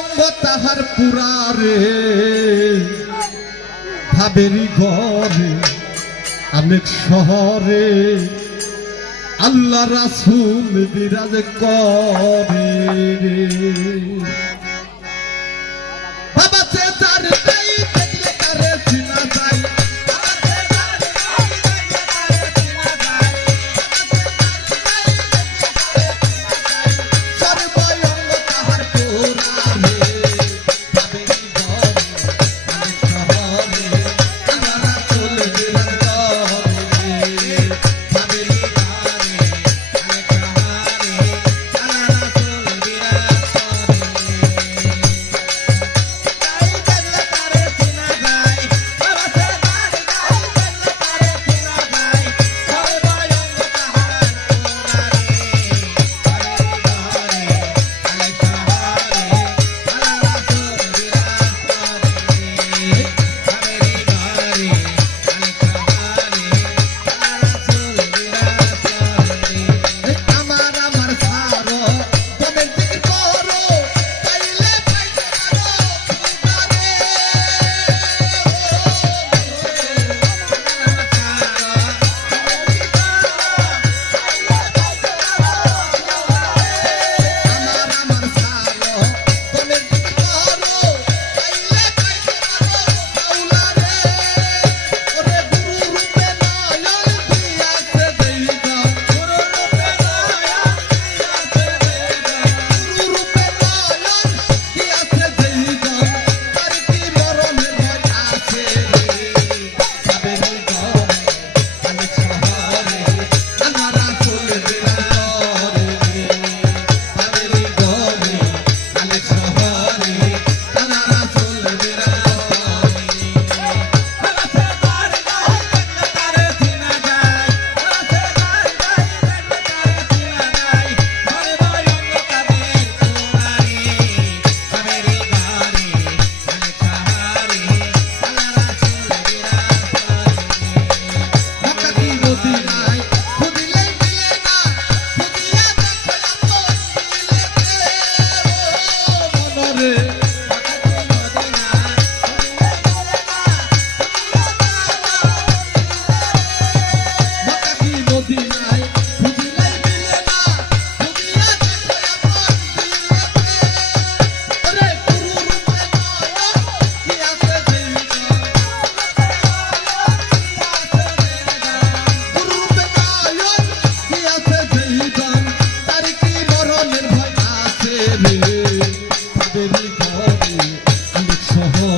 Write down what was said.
অঙ্গ তাহার পুরারে। ভাবেরি ঘরে অনেক শহরে। আল্লাহ রাসুল বিরাজ করে বাবা চেতার